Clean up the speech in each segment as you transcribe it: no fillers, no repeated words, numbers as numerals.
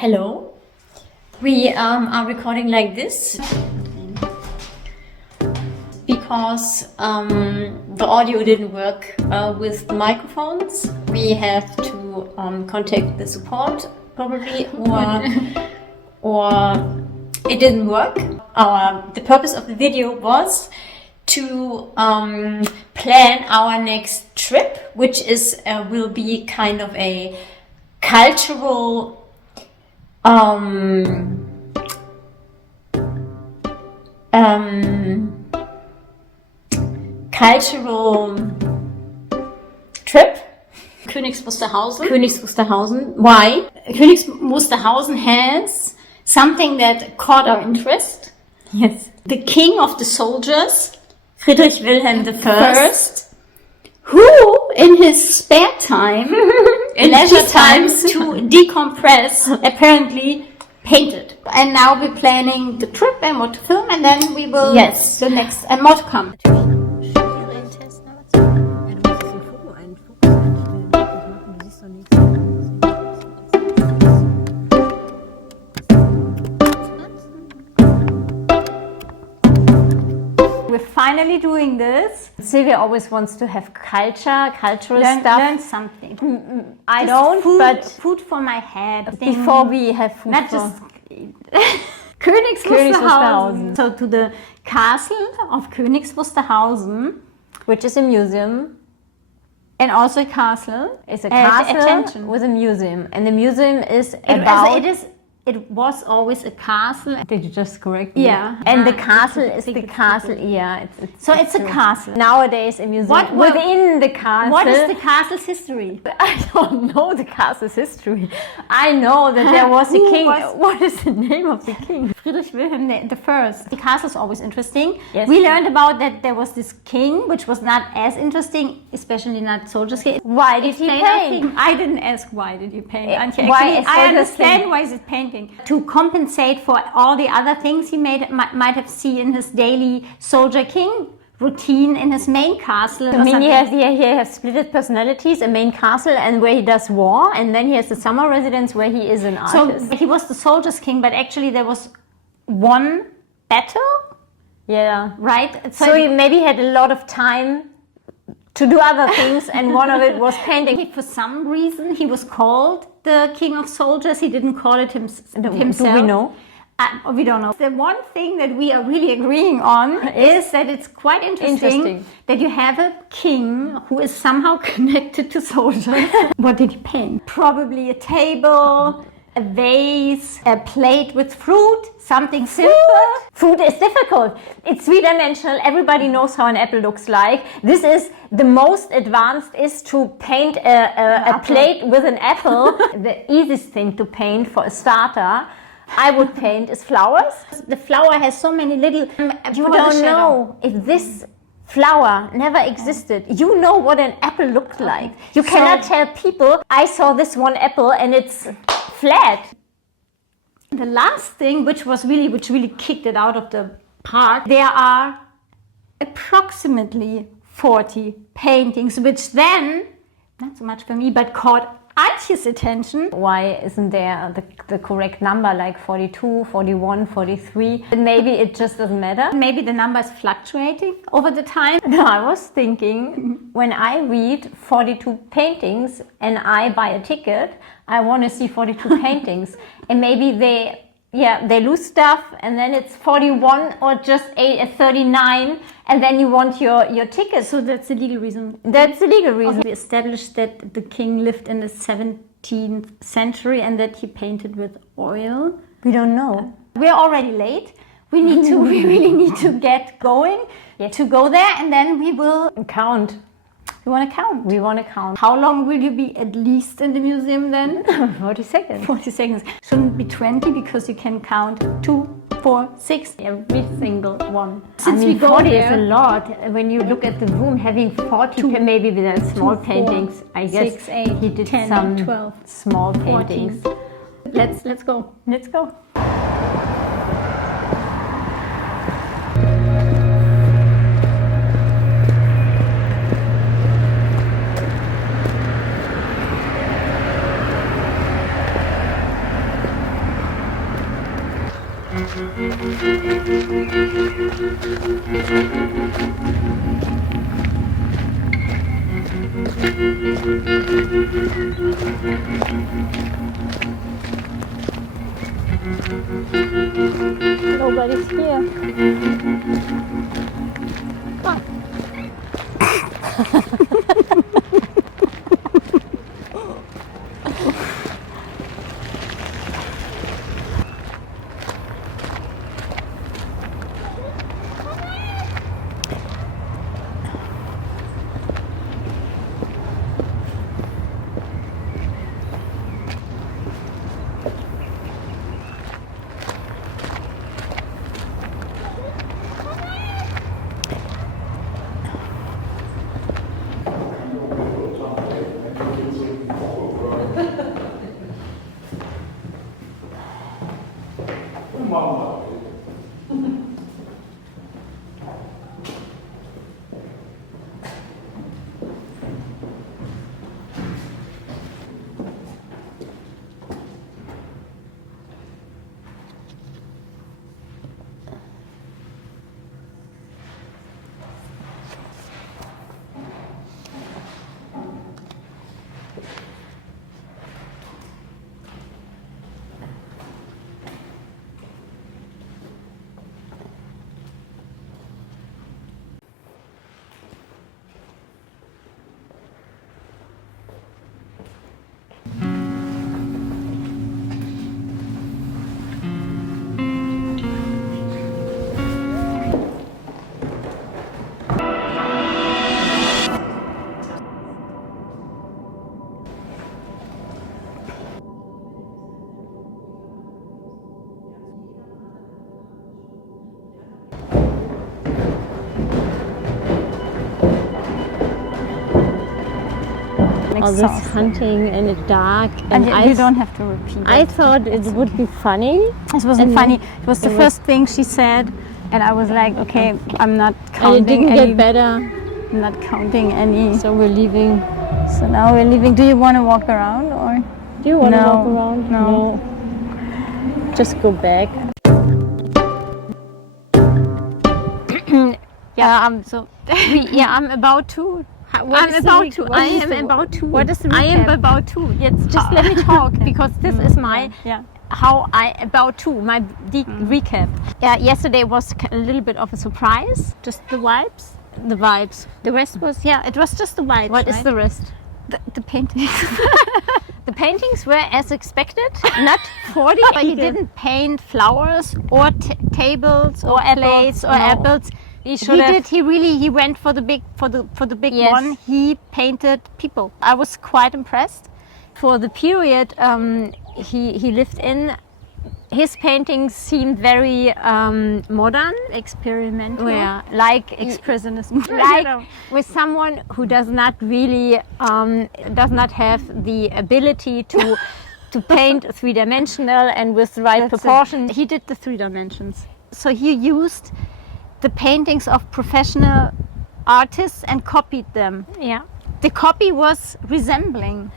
Hello. We are recording like this because the audio didn't work with the microphones. We have to contact the support probably, or it didn't work. The purpose of the video was to plan our next trip, which is will be kind of a cultural trip. Königs Wusterhausen. Königs Wusterhausen. Why? Königs Wusterhausen has something that caught our interest. Yes. The king of the soldiers, Friedrich Wilhelm first, who in his spare time, in leisure times to decompress, apparently painted. And now we're planning the trip and what to film, and then we will the next and more to come. We're finally doing this. Sylvia always wants to have cultural stuff. Learn something. I don't, but food for my head. Before we have food Not for... just Königs Wusterhausen. So to the castle of Königs Wusterhausen, which is a museum. and also a castle. It's a castle with a museum. And the museum is about... It was always a castle. Did you just correct me? Yeah. And the castle is the castle. Yeah. It's a castle. Nowadays a museum within the castle. What is the castle's history? I don't know the castle's history. I know that there was a king. What is the name of the king? Friedrich Wilhelm the First. The castle is always interesting. Yes. We learned about that there was this king, which was not as interesting, especially not soldiers. Why did he paint? I didn't ask why did you paint, Antje. Why I understand why is it painting. To compensate for all the other things he might have seen in his daily soldier king routine in his main castle. I mean, he has split personalities, a main castle and where he does war, and then he has the summer residence where he is an artist. So he was the soldiers king, but actually there was one battle. Yeah. Right? So he maybe had a lot of time to do other things, and one of it was painting. For some reason, he was called the king of soldiers. He didn't call it himself. Do we know? We don't know. The one thing that we are really agreeing on is that it's quite interesting that you have a king who is somehow connected to soldiers. What did he paint? Probably a table, a vase, a plate with fruit, something simple. Food is difficult. It's three-dimensional. Everybody knows how an apple looks like. This is the most advanced, is to paint a plate with an apple. The easiest thing to paint for a starter, I would paint, is flowers. The flower has so many little... You don't know if this flower never existed. You know what an apple looked like. You cannot tell people, I saw this one apple and it's flat. The last thing, which really kicked it out of the park, there are approximately 40 paintings, which then, not so much for me, but caught Antje's attention. Why isn't there the correct number, like 42, 41, 43? Maybe it just doesn't matter. Maybe the number is fluctuating over the time. No, I was thinking, when I read 42 paintings and I buy a ticket, I want to see 42 paintings. And maybe they lose stuff, and then it's 41 or just 39, and then you want your ticket. So that's the legal reason. That's the legal reason. We established that the king lived in the 17th century and that he painted with oil. We don't know. We're already late. We really need to get going to go there, and then we will count. We want to count. We want to count. How long will you be at least in the museum then? 40 seconds. 40 seconds. Shouldn't be 20 because you can count 2, 4, 6, every single one. Since we go 40 there, is a lot. When you look at the room, having 40, maybe with small paintings. I guess 6, 8, he did 10, some 12, small paintings. 14. Let's go. Let's go. Nobody's here. All this hunting and it's dark. And you don't have to repeat I it. thought it would be funny. It wasn't funny. It was the first thing she said, and I was like, okay, I'm not And counting it didn't any. get better. I'm not counting any. So we're leaving. So now we're leaving. Do you want to walk around or? Do you want to No, walk around? no. Just go back. So I'm about to. I am about to. What is the I am recap? about to. Just let me talk because this is my yeah. how I about to my recap. Yesterday was a little bit of a surprise. Just the vibes. The vibes. The rest was it was just the vibes. What is the rest? the painting? The paintings were as expected, not 40. But he didn't paint flowers or tables or plates or apples. He He went for the big Yes. one. He painted people. I was quite impressed. For the period he lived in, his paintings seemed very modern, Experimental. yeah, like Expressionism. like with someone who does not really does not have the ability to paint three-dimensional and with the right proportion. He did the 3 dimensions. So he used the paintings of professional artists and copied them. Yeah, The copy was resembling.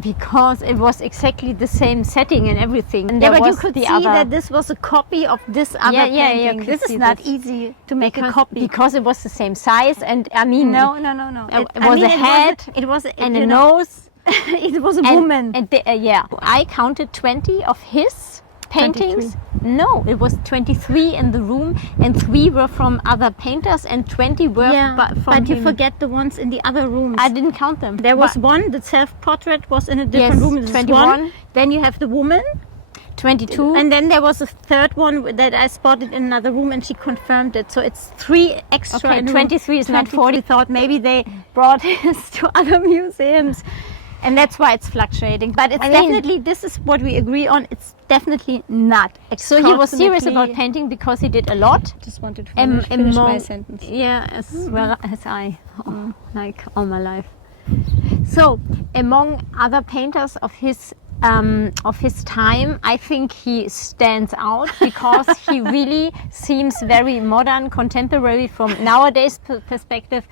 because it was exactly the same setting and everything. And Yeah, there but you was could the see other, that this was a copy of this other painting. you could This see is not this. easy to make a copy. because it was the same size, and I mean No. It was a head It was and a nose. It was a And- woman. And I counted 20 of his paintings. No, it was 23 in the room, and 3 were from other painters, and 20 were from but you him. forget the ones in the other rooms. I didn't count them. There was one, the self-portrait was in a different room. This is 21. one. Then you have the woman. 22. And then there was a third one that I spotted in another room, and she confirmed it. So it's 3 extra. Okay, in the room. 23 is not 40. We thought maybe they brought his to other museums. And that's why it's fluctuating. But it's definitely, this is what we agree on, it's definitely not. So he was serious Approximately- about painting because he did a lot. Just wanted to Em- finish my among- sentence. Yeah, as well as I, like all my life. So, among other painters of his time, I think he stands out because he really seems very modern, contemporary from nowadays perspective,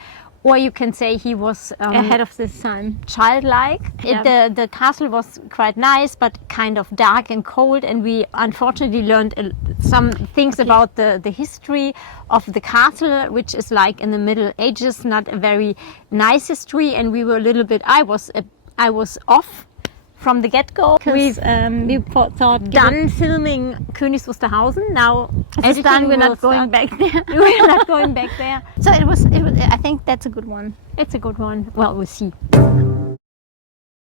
Or you can say he was ahead of this time. childlike. Yeah. The castle was quite nice, but kind of dark and cold, and we unfortunately learned some things about the history of the castle, which is like in the Middle Ages, not a very nice history, and we were a little bit, I was off from the get-go. We thought Done filming Königs Wusterhausen. Now it's done. We're not going back there. We're not going back there. So it was. I think that's a good one. It's a good one. Well, we'll see.